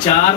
4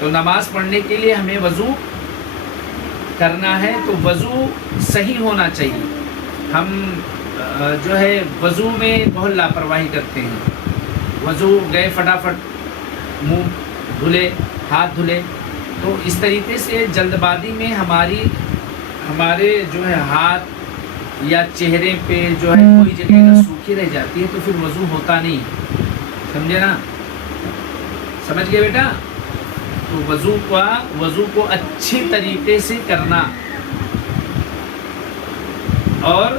تو نماز پڑھنے کے لیے ہمیں وضو کرنا ہے، تو وضو صحیح ہونا چاہیے. ہم جو ہے وضو میں بہت لاپرواہی کرتے ہیں. وضو گئے فٹافٹ منہ دھلے، ہاتھ دھلے، تو اس طریقے سے جلد بازی میں ہمارے جو ہے ہاتھ یا چہرے پہ جو ہے کوئی جگہ اگر سوکھی رہ جاتی ہے تو پھر وضو ہوتا نہیں. سمجھے نا؟ سمجھ گئے بیٹا؟ تو وضو کو اچھی طریقے سے کرنا. اور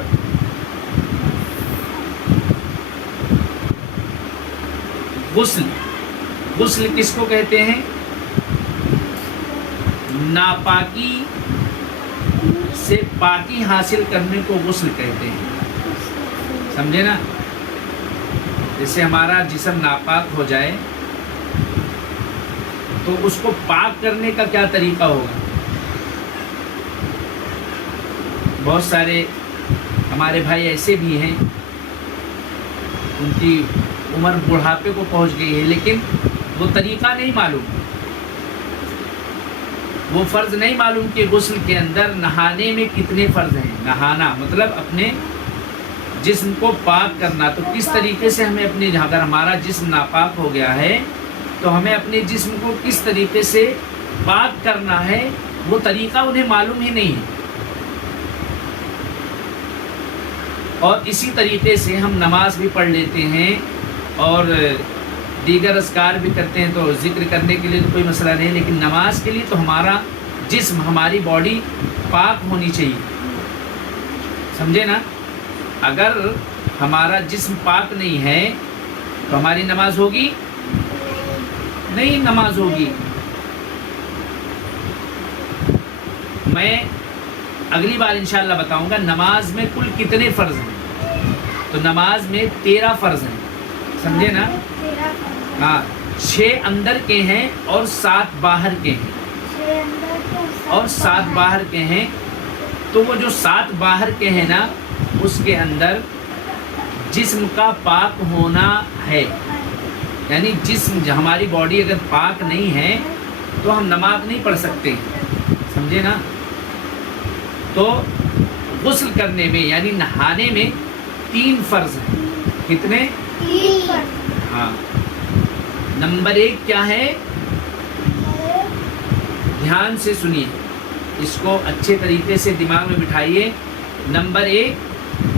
غسل کس کو کہتے ہیں؟ ناپاکی سے پاکی حاصل کرنے کو غسل کہتے ہیں. سمجھے نا؟ جیسے ہمارا جسم ناپاک ہو جائے تو اس کو پاک کرنے کا کیا طریقہ ہوگا؟ بہت سارے ہمارے بھائی ایسے بھی ہیں، ان کی عمر بڑھاپے کو پہنچ گئی ہے لیکن وہ طریقہ نہیں معلوم، وہ فرض نہیں معلوم کہ غسل کے اندر نہانے میں کتنے فرض ہیں. نہانا مطلب اپنے جسم کو پاک کرنا. تو کس طریقے سے ہمیں اگر ہمارا جسم ناپاک ہو گیا ہے تو ہمیں اپنے جسم کو کس طریقے سے پاک کرنا ہے وہ طریقہ انہیں معلوم ہی نہیں ہے. اور اسی طریقے سے ہم نماز بھی پڑھ لیتے ہیں اور دیگر اذکار بھی کرتے ہیں، تو ذکر کرنے کے لیے تو کوئی مسئلہ نہیں، لیکن نماز کے لیے تو ہمارا جسم، ہماری باڈی پاک ہونی چاہیے. سمجھے نا؟ اگر ہمارا جسم پاک نہیں ہے تو ہماری نماز ہوگی نہیں، نماز ہوگی. میں اگلی بار انشاءاللہ بتاؤں گا نماز میں کل کتنے فرض ہیں. تو نماز میں 13 فرض ہیں. سمجھے نا؟ ہاں، 6 اندر کے ہیں اور 7 باہر کے ہیں. اور 7 باہر کے ہیں. تو وہ جو 7 باہر کے ہیں نا، اس کے اندر جسم کا پاک ہونا ہے. یعنی جسم، ہماری باڈی اگر پاک نہیں ہے تو ہم نماز نہیں پڑھ سکتے. سمجھے نا؟ تو غسل کرنے میں یعنی نہانے میں 3 فرض ہیں. کتنے؟ 3. ہاں. نمبر 1 کیا ہے؟ دھیان سے سنیے، اس کو اچھے طریقے سے دماغ میں بٹھائیے. نمبر 1،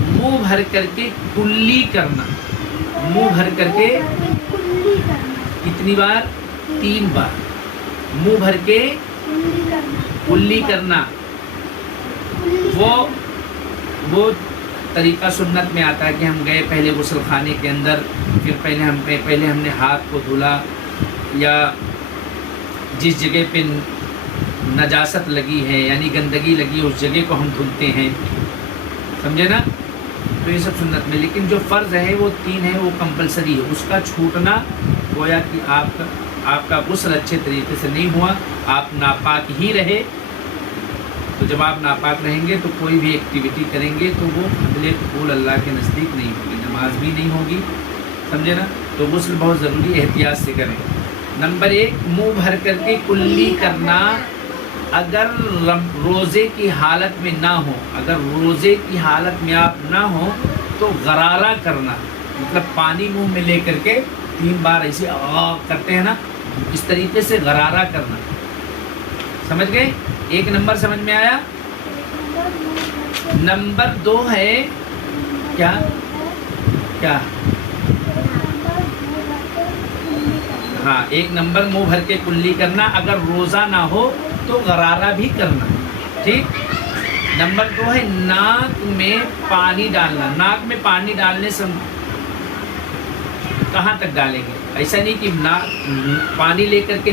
منہ بھر کر کے کلی کرنا. منہ بھر کر کے کتنی بار؟ 3 بار. منہ بھر کے کلی کرنا. وہ طریقہ سنت میں آتا ہے کہ ہم گئے پہلے غسل خانے کے اندر، پھر پہلے ہم نے ہاتھ کو دھلا، یا جس جگہ پہ نجاست لگی ہے یعنی گندگی لگی اس جگہ کو ہم دھلتے ہیں. سمجھے نا؟ تو یہ سب سنت میں. لیکن جو فرض ہے وہ 3 ہے، وہ کمپلسری ہے. اس کا چھوٹنا گویا کہ آپ کا غسل اچھے طریقے سے نہیں ہوا، آپ ناپاک ہی رہے. تو جب آپ ناپاک رہیں گے تو کوئی بھی ایکٹیویٹی کریں گے تو وہ قابل قبول اللہ کے نزدیک نہیں ہوگی، نماز بھی نہیں ہوگی. سمجھے نا؟ تو غسل بہت ضروری، احتیاط سے کریں. نمبر 1، منہ بھر کر کے کلی کرنا. اگر روزے کی حالت میں نہ ہو، اگر روزے کی حالت میں آپ نہ ہو تو غرارہ کرنا، مطلب پانی منہ میں لے کر کے 3 بار ایسے کرتے ہیں نا، اس طریقے سے غرارہ کرنا. سمجھ گئے؟ 1 نمبر سمجھ میں آیا؟ نمبر 2 ہے کیا؟ ہاں، 1 نمبر منہ بھر کے کلی کرنا. اگر روزہ نہ ہو تو غرارہ بھی کرنا. ٹھیک. نمبر 2 ہے ناک میں پانی ڈالنا. ناک میں پانی ڈالنے سے کہاں تک ڈالیں گے؟ ایسا نہیں کہ پانی لے کر کے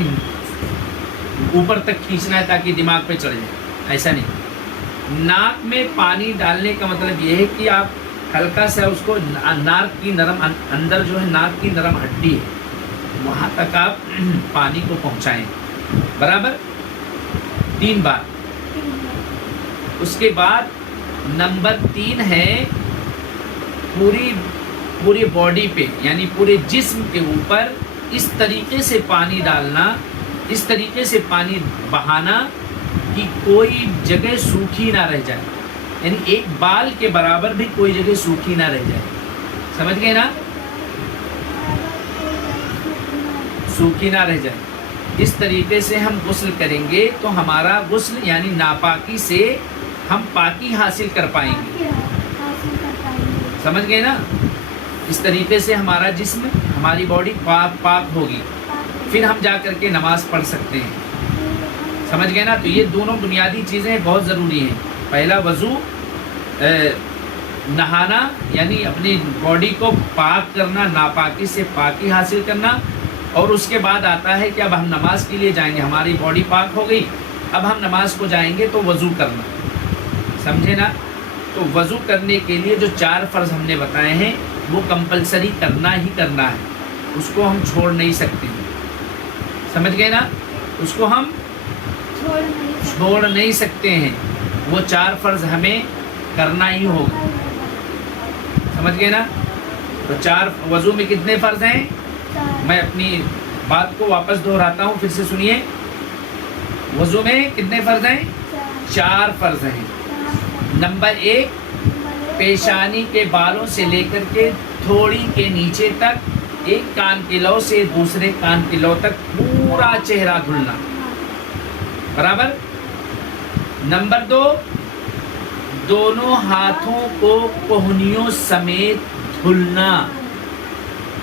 اوپر تک کھینچنا ہے تاکہ دماغ پہ چڑھ جائے، ایسا نہیں. ناک میں پانی ڈالنے کا مطلب یہ ہے کہ آپ ہلکا سا اس کو ناک کی نرم اندر جو ہے ناک کی نرم ہڈی ہے وہاں تک آپ پانی کو پہنچائیں. برابر 3 بار. اس کے بعد نمبر 3 ہے پوری باڈی پہ یعنی پورے جسم کے اوپر اس طریقے سے پانی ڈالنا اس طریقے سے پانی بہانا کہ کوئی جگہ سوکھی نہ رہ جائے، یعنی ایک بال کے برابر بھی کوئی جگہ سوکھی نہ رہ جائے، سمجھ گئے نا؟ سوکھی نہ رہ جائے۔ اس طریقے سے ہم غسل کریں گے تو ہمارا غسل یعنی ناپاکی سے ہم پاکی حاصل کر پائیں گے، سمجھ گئے نا؟ اس طریقے سے ہمارا جسم، ہماری باڈی پاک ہوگی، پھر ہم جا کر کے نماز پڑھ سکتے ہیں، سمجھ گئے نا؟ تو یہ دونوں بنیادی چیزیں بہت ضروری ہیں۔ پہلا وضو، نہانا یعنی اپنی باڈی کو پاک کرنا، ناپاکی سے پاکی حاصل کرنا، اور اس کے بعد آتا ہے کہ اب ہم نماز کے لیے جائیں گے، ہماری باڈی پاک ہو گئی، اب ہم نماز کو جائیں گے تو وضو کرنا، سمجھے نا؟ تو وضو کرنے کے لیے جو 4 فرض ہم نے بتائے ہیں وہ کمپلسری کرنا ہی کرنا ہے، اس کو ہم چھوڑ نہیں سکتے، سمجھ گئے نا؟ اس کو ہم چھوڑ نہیں سکتے ہیں، وہ 4 فرض ہمیں کرنا ہی ہوگا، سمجھ گئے نا؟ تو 4 وضو میں کتنے فرض ہیں؟ میں اپنی بات کو واپس دہراتا ہوں، پھر سے سنیے۔ وضو میں کتنے فرض ہیں؟ 4 فرض ہیں۔ نمبر 1، پیشانی کے بالوں سے لے کر کے تھوڑی کے نیچے تک، ایک کان کی لو سے دوسرے کان کی لو تک پورا چہرہ دھلنا، برابر۔ نمبر 2، دونوں ہاتھوں کو کوہنیوں سمیت دھلنا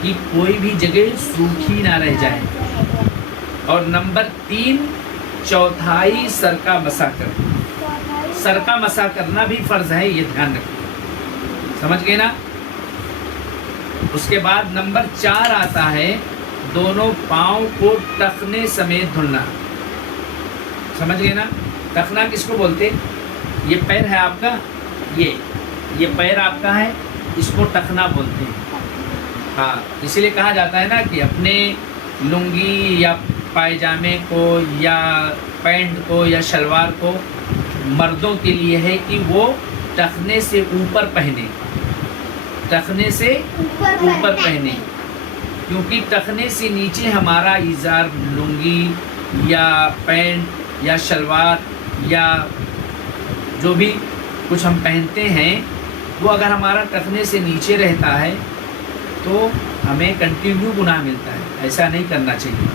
کہ کوئی بھی جگہ سوکھی نہ رہ جائے۔ اور نمبر 3، چوتھائی سر کا مسح کرنا۔ سر کا مسح کرنا بھی فرض ہے، یہ دھیان رکھیں، سمجھ گئے نا؟ اس کے بعد نمبر 4 آتا ہے، دونوں پاؤں کو ٹخنے سمیت دھلنا، سمجھ گئے نا؟ ٹخنا کس کو بولتے؟ یہ پیر ہے آپ کا، یہ پیر آپ کا ہے، اس کو ٹخنا بولتے ہیں۔ ہاں، اسی لیے کہا جاتا ہے نا کہ اپنے لنگی یا پائجامے کو یا پینٹ کو یا شلوار کو مردوں کے لیے ہے کہ وہ ٹخنے سے اوپر پہنے، ٹخنے سے اوپر پہنے، کیونکہ ٹخنے سے نیچے ہمارا ازار، لنگی یا پینٹ یا شلوار یا جو بھی کچھ ہم پہنتے ہیں، وہ اگر ہمارا ٹخنے سے نیچے رہتا ہے تو ہمیں کنٹینیو گناہ ملتا ہے، ایسا نہیں کرنا چاہیے۔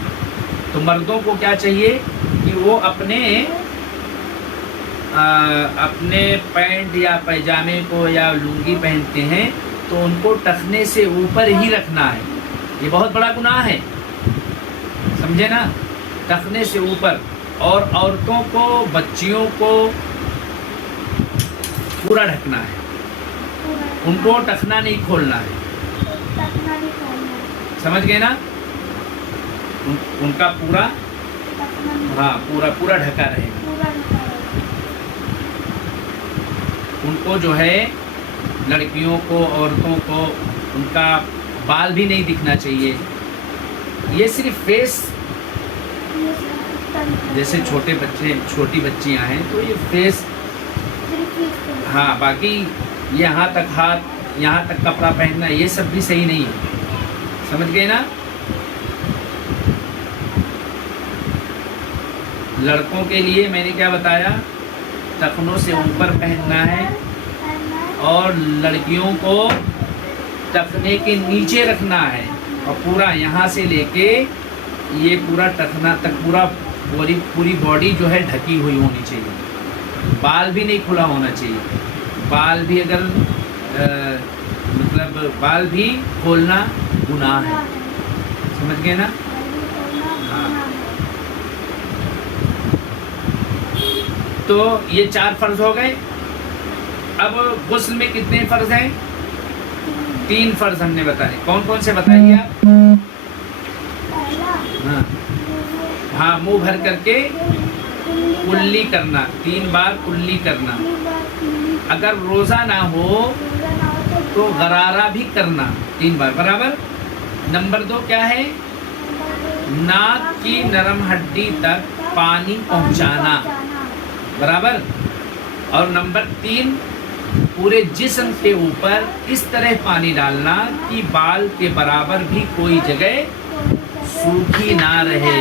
تو مردوں کو کیا چاہیے کہ وہ اپنے پینٹ یا پیجامے کو یا لنگی پہنتے ہیں تو ان کو ٹخنے سے اوپر ہی رکھنا ہے، یہ بہت بڑا گناہ ہے، سمجھے نا؟ ٹخنے سے اوپر۔ اور عورتوں کو، بچیوں کو پورا ڈھکنا ہے، ان کو ٹخنا نہیں کھولنا ہے، سمجھ گئے نا؟ ان کا پورا، ہاں پورا ڈھکا رہے گا۔ ان کو جو ہے، لڑکیوں کو، عورتوں کو، ان کا بال بھی نہیں دکھنا چاہیے۔ یہ صرف فیس، جیسے چھوٹے بچے، چھوٹی بچیاں ہیں تو یہ فیس، ہاں، باقی یہاں تک ہاتھ، یہاں تک کپڑا پہننا، یہ سب بھی صحیح نہیں ہے، سمجھ گئے نا؟ لڑکوں کے لیے میں نے کیا بتایا؟ ٹخنوں سے اوپر پہننا ہے، اور لڑکیوں کو ٹخنے کے نیچے رکھنا ہے، اور پورا یہاں سے لے کے یہ پورا ٹخنا تک پوری باڈی جو ہے ڈھکی ہوئی ہونی چاہیے۔ بال بھی نہیں کھلا ہونا چاہیے، بال بھی اگر مطلب بال بھی کھولنا گناہ ہے، سمجھ گئے نا؟ ہاں، تو یہ 4 فرض ہو گئے۔ اب غسل میں کتنے فرض ہیں؟ 3 فرض ہم نے بتائے، کون کون سے بتائیے آپ؟ ہاں، منہ بھر کر کے کلی کرنا، 3 بار کلی کرنا، اگر روزہ نہ ہو تو غرارہ بھی کرنا 3 بار، برابر۔ نمبر 2 کیا ہے؟ ناک کی نرم ہڈی تک پانی پہنچانا، برابر۔ اور نمبر 3، پورے جسم کے اوپر اس طرح پانی ڈالنا کہ بال کے برابر بھی کوئی جگہ سوکھی نہ رہے،